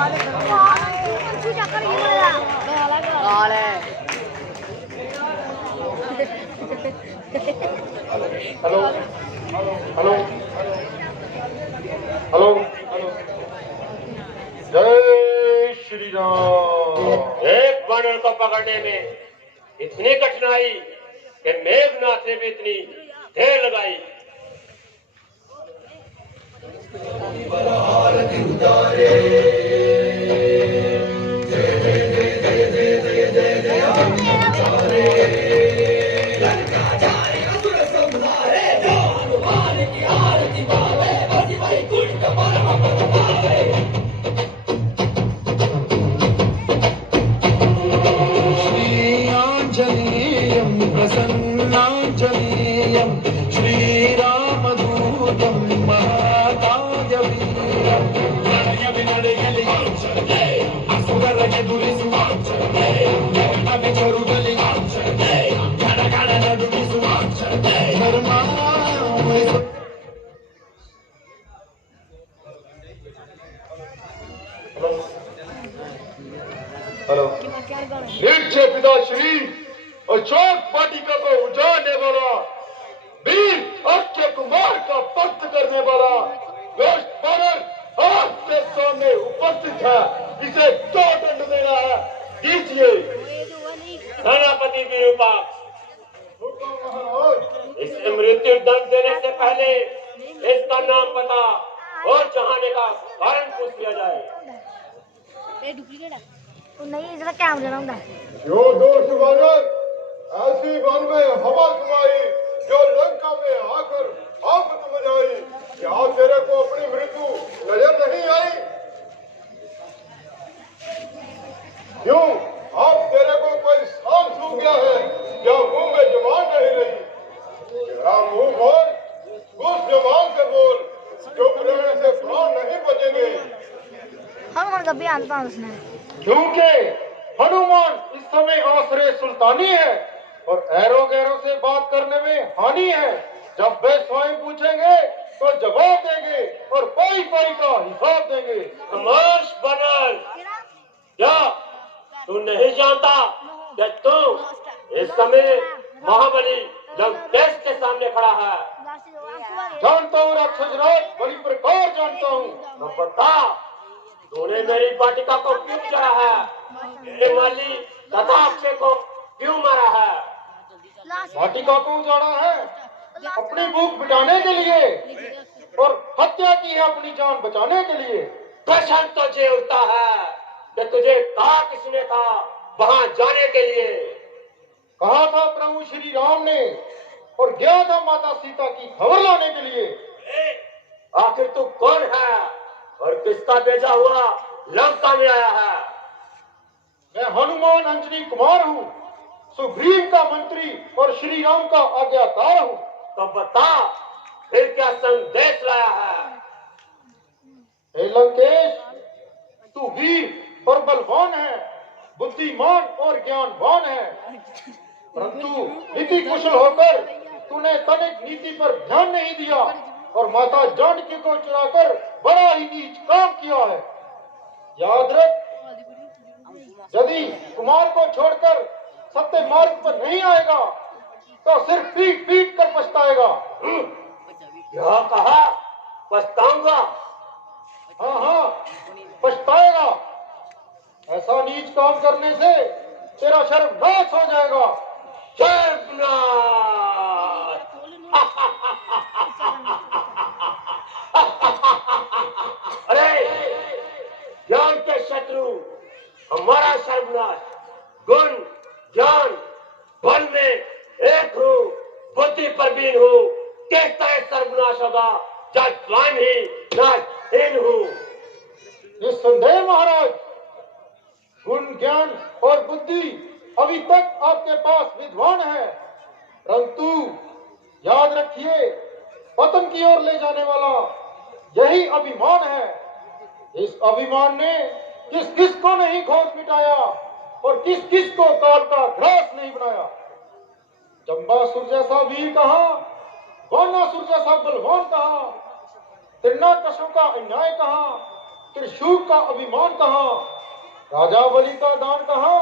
Hello hello hello जय श्री राम। एक बानर को पकड़ने में इतनी कठिनाई कि मेघनाथ ने भी इतनी देर लगाई। प्रसन्नाञ्जनेयं श्रीरामदूतं महाकाव्यवीरं ನಡೆಯಲಿ ಅಸುರರಿಗೆ ದುರಿಸುವ ಅವಿಚರುಗಲಿ ಗಣಗಣ ನಡುಗಿಸುವ ಧರ್ಮ हेलो नीचे पिताश्री अशोक वाटिका को उजाड़ने वाला वीर अक्षय कुमार का पक्ष करने वाला दोस्त बानर आपके सामने उपस्थित है। इसे क्या दंड देना है दीजिए। सेनापति विरूपाक्ष, इसे मृत्यु दंड देने से पहले इसका नाम पता और चाहने का कारण पूछ लिया जाए। नहीं इसका क्या होता है? जो दोस्त बानर ऐसी वन में हवा कमाई जो लंका में आकर आफत मचाई, क्या तेरे को अपनी मृत्यु नजर नहीं आई? क्यों अब तेरे को कोई सांप सूख गया है? क्या मुंह में जुबान नहीं रही? तेरा मुंह बोल, उस जुबान से बोल जो रहने से प्राण नहीं बचेंगे। हनुमान का बयान था उसने। क्योंकि हनुमान इस समय आसरे सुल्तानी है और ऐरो गैरो से बात करने में हानि है। जब वे स्वयं पूछेंगे तो जवाब देंगे और पाई पाई का हिसाब देंगे। खामोश बनल, क्या तू नहीं जानता कि तू इस समय महाबली लंकेश के सामने खड़ा है? जानता हूँ राक्षसराज, बड़ी प्रकार जानता हूँ। तो बता, तूने मेरी वाटिका को क्यों चढ़ा है? मेरे माली तथा अक्षय को क्यों मारा है? वाटिका को उजाड़ा है अपनी भूख मिटाने के लिए और हत्या की है अपनी जान बचाने के लिए। प्रश्न तुझे उठता है कि तुझे कहा किसने था वहां जाने के लिए? कहा था प्रभु श्री राम ने और गया था माता सीता की खबर लाने के लिए। आखिर तू कौन है और किसका भेजा हुआ लंका में आया है? मैं हनुमान अंजनी कुमार हूँ, सुग्रीव का मंत्री और श्री राम का आज्ञाकार हूँ। तो बता, फिर क्या संदेश लाया है? हे लंकेश, तू वीर और बलवान है, बुद्धिमान और ज्ञानवान है, परंतु नीति कुशल होकर तूने तनिक नीति पर ध्यान नहीं दिया और माता जानकी को चुराकर बड़ा ही नीच काम किया है। याद रख, यदि कुमार को छोड़कर सत्य मार्ग पर नहीं आएगा तो सिर्फ पीट पीट कर पछताएगा। क्या कहा? पछताऊंगा? हाँ हाँ, पछताएगा। ऐसा नीच काम करने से तेरा सर्वनाश हो जाएगा। सर्वनाश! अरे ज्ञान के शत्रु हमारा सर्वनाश, गुण ज्ञान बल में एक हूँ, बुद्धि प्रवीण हूँ, किस तरह सर्वनाश होगा जब स्वयं ही नाशहीन हूँ? निस्संदेह महाराज, गुण ज्ञान और बुद्धि अभी तक आपके पास विद्वान है, परंतु याद रखिए, पतन की ओर ले जाने वाला यही अभिमान है। इस अभिमान ने किस किस को नहीं घोष मिटाया और किस किस को काल का ग्रास नहीं बनाया। जंबासुर जैसा वीर कहा, वानासुर जैसा बलवान कहा, त्रिनाकशों का अन्याय कहा त्रिशूल का अभिमान कहाँ, राजा बलि का दान कहाँ,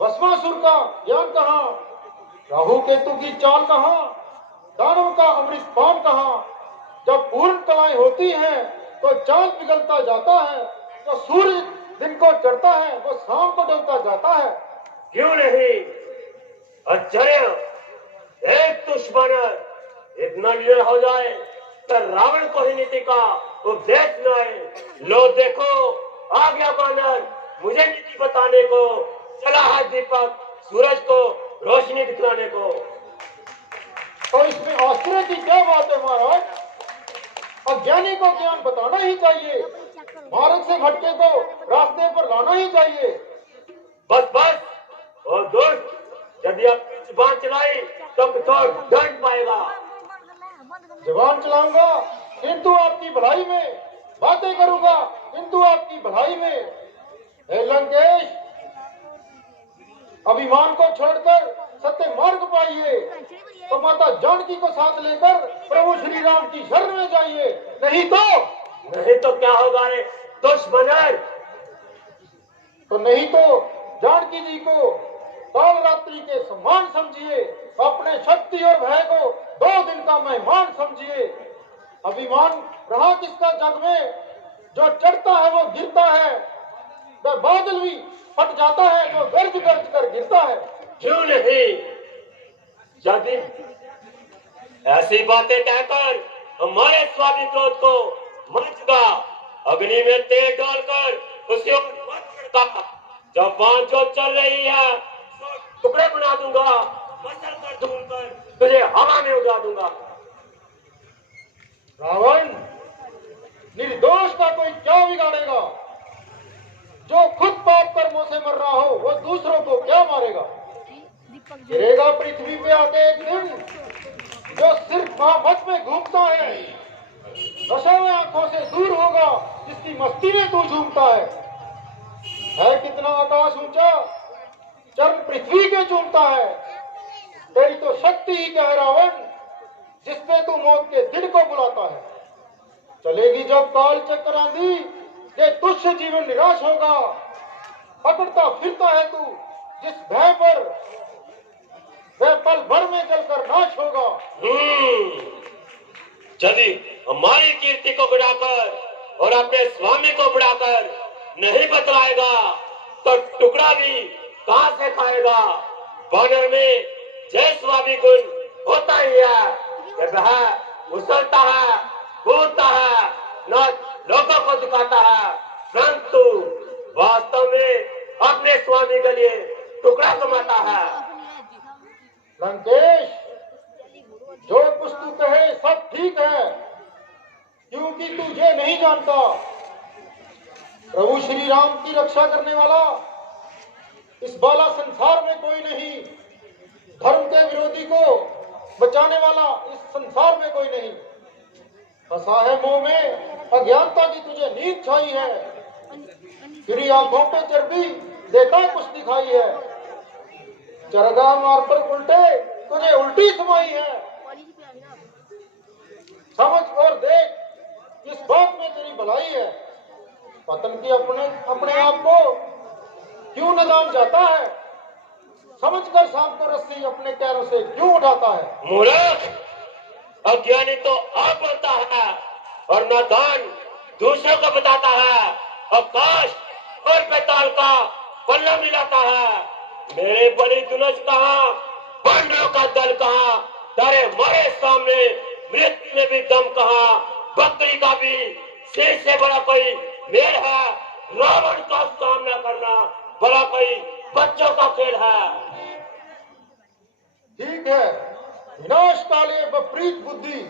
भस्मासुर का ज्ञान कहाँ, राहु केतु की चाल कहाँ, दानव का अमृत पान कहाँ। जब पूर्ण कलाएं होती हैं तो चांद पिघलता जाता है, तो सूर्य दिन को चढ़ता है वो शाम को ढलता जाता है। क्यों नहीं आचार्य, एक दुश्मन इतना निडर हो जाए तो रावण को ही नीति का उपदेश न आए। लो देखो आ गया बानर मुझे नीति बताने को, चला है दीपक सूरज को रोशनी दिखलाने को। तो इसमें आश्चर्य की क्या बात है महाराज, अज्ञानी को ज्ञान बताना ही चाहिए, मार्ग से भटके को रास्ते पर लाना ही चाहिए। बस बस और दोस्त, यदि आप जुबान चलाई तो दंड पाएगा। जबान चलाऊंगा किंतु आपकी भलाई में, बातें करूंगा किंतु आपकी भलाई में। हे लंकेश, अभिमान को छोड़कर सत्य मार्ग पाइए, तो माता जानकी को साथ लेकर प्रभु श्री राम की शरण में जाइए। नहीं तो क्या होगा रे दुश्मन? तो नहीं तो जानकी जी को काल रात्रि के समान समझिए, अपने शक्ति और भय को 2 दिन का मेहमान समझिए। अभिमान रहा किसका जग में, जो चढ़ता है वो गिरता है, वह बादल भी फट जाता है जो गर्ज गर्ज कर गिरता है। क्यों नहीं, यदि ऐसी बातें कहकर हमारे स्वामी क्रोध को मंच का अग्नि में तेल डालकर उसे मत भड़का। जब बांध जो चल रही है तो टुकड़े बना दूंगा, मसल कर ढूंढकर तुझे हवा में उड़ा दूंगा। रावण, निर्दोष का कोई क्या बिगाड़ेगा? जो खुद पाप कर्मों से मर रहा हो वो दूसरों को क्या मारेगा? गिरेगा पृथ्वी पे आके एक दिन, जो सिर्फ मत में घूमता है, नशे में आंखों से दूर होगा, जिसकी मस्ती में तू झूमता है कितना आकाश ऊंचा, चरण पृथ्वी के चूमता है। तेरी तो शक्ति ही क्या है रावण, जिसपे तू मौत के दिन को बुलाता है। चलेगी जब काल चक्कर आंधी, ये तुच्छ जीवन निराश होगा, पकड़ता फिरता है तू जिस भय पर, वह पल भर में जलकर नाश होगा। यदि हमारी कीर्ति को बढ़ाकर और अपने स्वामी को बढ़ाकर नहीं बतलाएगा तो टुकड़ा भी कहां से खाएगा? बानर में जय स्वामी गुण होता ही है, वह उछलता है, कूदता है, न लोगों को दिखाता है, परंतु वास्तव में अपने स्वामी के लिए टुकड़ा कमाता है। लंकेश, जो कुछ तू कहे सब ठीक है, क्योंकि तू ये नहीं जानता, प्रभु श्री राम की रक्षा करने वाला इस बाला संसार में कोई नहीं, धर्म के विरोधी को बचाने वाला इस संसार में कोई नहीं। फंसा है मोह में, अज्ञानता की तुझे नींद छाई है, तेरी आंखों पे चर्बी देता कुछ दिखाई है, चरगा मार पर उल्टे तुझे उल्टी समाई है। समझ और देख, इस बात में तेरी भलाई है। पतन की अपने आप को क्यों न जान जाता है, समझकर शाम को रस्सी अपने पैरों से क्यों उठाता है। मूर्ख, अज्ञानी तो आप बनता है और नादान दूसरों को बताता है, आकाश और पैताल का पल्ला मिलाता है। मेरे बड़ी दुनस कहाँ, पांडवों का दल कहाँ, तारे मारे सामने मृत्यु में भी दम कहाँ, बकरी का भी शेर से बड़ा कोई मेल है, रावण का सामना करना बड़ा कोई बच्चों का खेल है। ठीक है, विनाश काले विपरीत बुद्धि,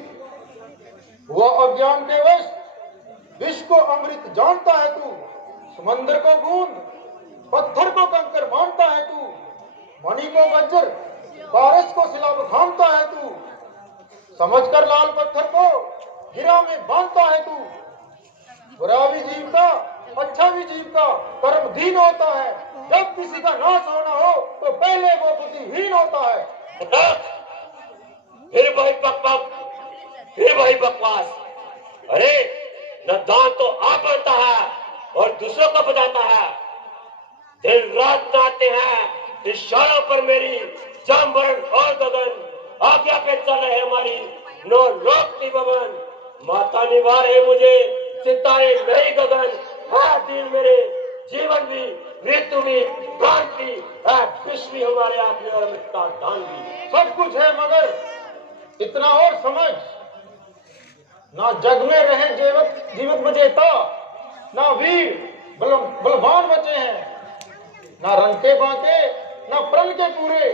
वह अज्ञान के वश विष को अमृत जानता है तू, समंदर को बूंद पत्थर को कंकर मानता है तू, मणि को वज्र पारस को शिला बखानता है तू, समझकर लाल पत्थर को गिरा में बांधता है तू। बुरा भी जीव का अच्छा भी जीव का कर्मधीन होता है, जब किसी का नाश होना हो तो पहले वो बुद्धिहीन होता है। फिर वही बकवास। अरे न दान तो आप बनता है और दूसरों को बताता है। दिन रात नाते हैं इशारों पर मेरी जामवरण और गगन, आज्ञा पे चल रहे हमारी नो रोकती बवन। माता निभा रहे मुझे सितारे नई गगन, है दिन मेरे जीवन भी, मृत्यु भी, क्रांति है, विश्व भी हमारे आत्मे और अमृता दान भी। सब कुछ है मगर इतना और समझ, ना जग में रहे जीवित विजेता, ना वीर बलवान बचे हैं, ना रंग के बांके, ना प्रण के पूरे,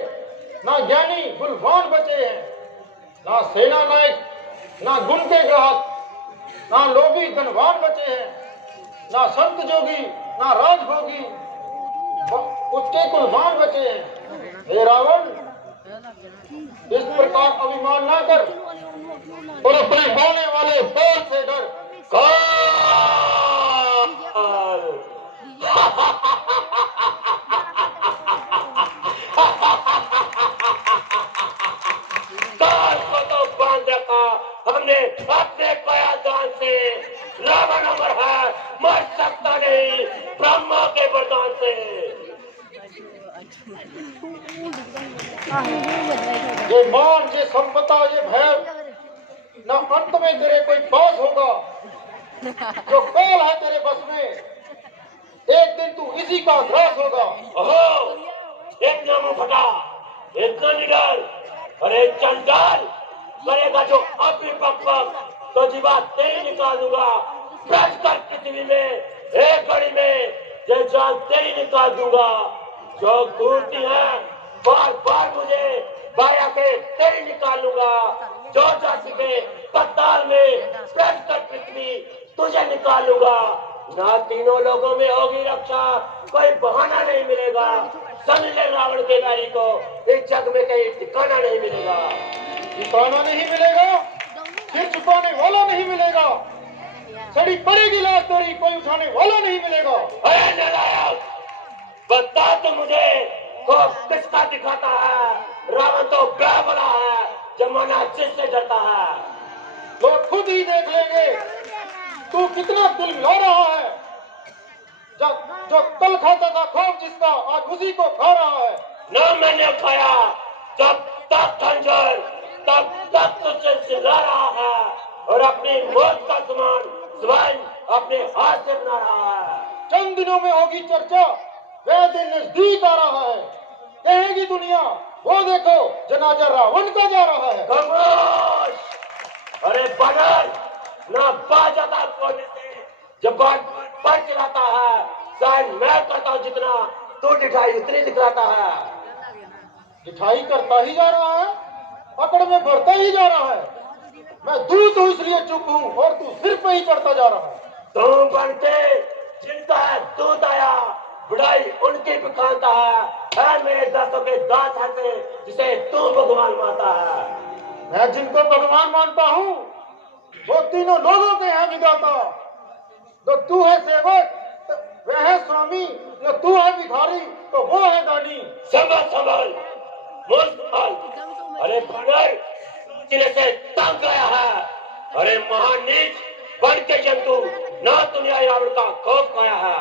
ना ज्ञानी गुलवान बचे हैं, ना सेना नायक, ना गुण के ग्राहक, ना लोभी धनवान बचे हैं, ना संत जोगी, ना राजभोगी, उसके कुलवान बचे हैं। हे रावण, इस प्रकार अभिमान ना कर और अपने होने वाले बोल से डर। काल को तो बांध रखा हमने अपने कयादान से। रावण अमर है, मर सकता नहीं ब्रह्मा के वरदान से। ये मान, ये संपदा, ये भय न अंत में तेरे कोई पास होगा। जो काल है तेरे बस में, एक दिन तू इसी का ग्रास होगा। ओहो, इतना मुंह फटा, इतना निडर, अरे चंडाल, करेगा जो अपनी पक तो जीवा तेरी निकाल दूंगा। ब्रज कर पृथ्वी में एक घड़ी में ये जान तेरी निकाल दूंगा। जो घूरती है बार बार मुझे बाया के तेरी निकाल लूंगा। जो जा सके पताल में ब्रज कर पृथ्वी तुझे निकाल लूंगा। ना तीनों लोगों में होगी रक्षा, कोई बहाना नहीं मिलेगा। समझ ले रावण के नारी को, इस जग में कहीं ठिकाना नहीं मिलेगा। ठिकाना नहीं मिलेगा, सिर झुकाने वाला नहीं मिलेगा, सड़ी पड़ेगी लाश तेरी, कोई उठाने वाला नहीं मिलेगा। अरे नालायक, बता तो मुझे को किसका दिखाता है। रावण तो क्या बड़ा है, जमाना जिससे डरता है। लोग खुद ही देख लेंगे तू कितना दिल मिला रहा है। जो कल खाता था खूब जिसका, आज उसी को खा रहा है। न मैंने खाया, जब तक खंजर तब तक तुझसे चिल्ला रहा है और अपनी मौत का सामान स्वयं अपने हाथ से बना रहा है। चंद दिनों में होगी चर्चा, वह दिन नजदीक आ रहा है। कहेगी दुनिया, वो देखो जनाजा रावण का जा रहा है। खामोश! अरे बदल ना बाजाता कोने से जबान पर चलाता है। शायद मैं करता हूँ जितना, तू दिखाई उतनी दिखलाता है। दिखाई करता ही जा रहा है, पकड़ में बढ़ता ही जा रहा है। मैं दूध हूँ इसलिए चुप हूँ और तू सिर पे ही चढ़ता जा रहा है। तुम बनते जिनका है दूध आया, बुढ़ाई उनकी भी खाता है मेरे दासों के दास हाथे जिसे तू भगवान मानता है। मैं जिनको भगवान मानता हूँ वो तीनों लोगों के हैं विधाता। तो तू है सेवक तो वह है स्वामी, जो तू है भिखारी तो वो है दानी। संभल संभल मुस्ताल, अरे बगर जिन्हें से तंग आया है। अरे महानीच बन के जंतु, ना दुनिया रावण का खौफ खाया है।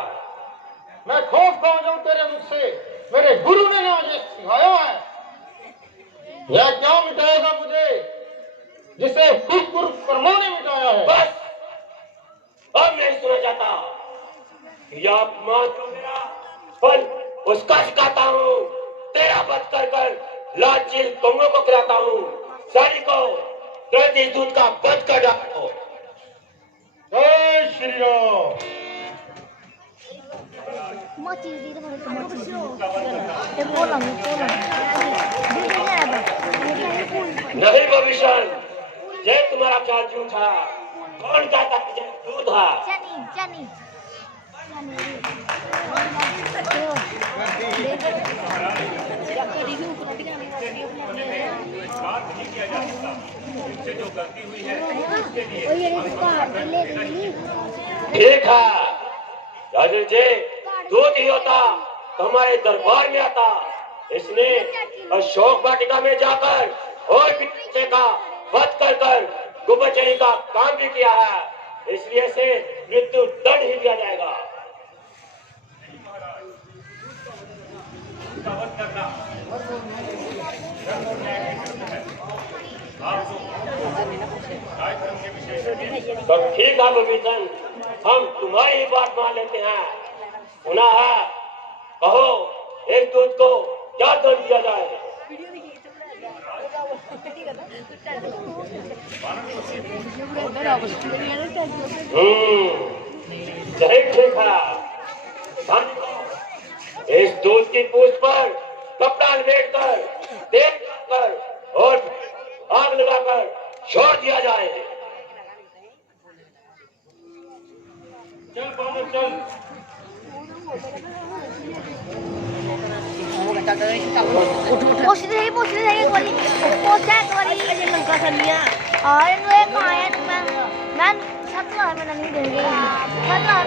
मैं खौफ खा जाऊं तेरे मुख से, मेरे गुरु ने मुझे सिखाया है। यह क्या मिटाएगा मुझे जिसे खुद गुरु कर्मा ने मिटाया है। बस अब नहीं सुना जाता। यह अपमान जो मेरा फल उसका सिखाता हूँ। तेरा वध कर कर लाचिल कौओं को खिलाता हूँ। सारी को तुरंत इस दूध का वध कर डालो। जय श्री राम। नहीं भविष्य, ये तुम्हारा ख्याल झूठा। कौन कहता है ये दूध है? ठीक है, राजन जी दूध ही होता तो हमारे दरबार में आता। इसने अशोक वाटिका में जाकर और भी बच्चे का वध कर कर गुप्तचरी का काम भी किया है। इसलिए से मृत्यु दंड ही दिया जाएगा। तो ठीक है विभीषण, हम तुम्हारी ही बात मान लेते हैं। सुना है, कहो इस दूध को क्या दंड दिया जाए? सही ठीक है। इस दूध की पूंछ पर कपड़ा लपेट कर, तेल कर और आग लगाकर छोड़ दिया जाए। चल बादल चल। ਪੁੱਛ ਰਹੀ ਇੱਕ ਵਾਰੀ ਪੁੱਛ ਇੱਕ ਵਾਰੀ ਲੰਕਾ ਕਰਨੀਆ ਆ ਇਹਨੂੰ ਇਹ ਕਾਇਆ ਮੈਂ 7 ਵਾਰ ਮੈਂ ਨਹੀਂ ਦੇਂਗੇ 7 ਵਾਰ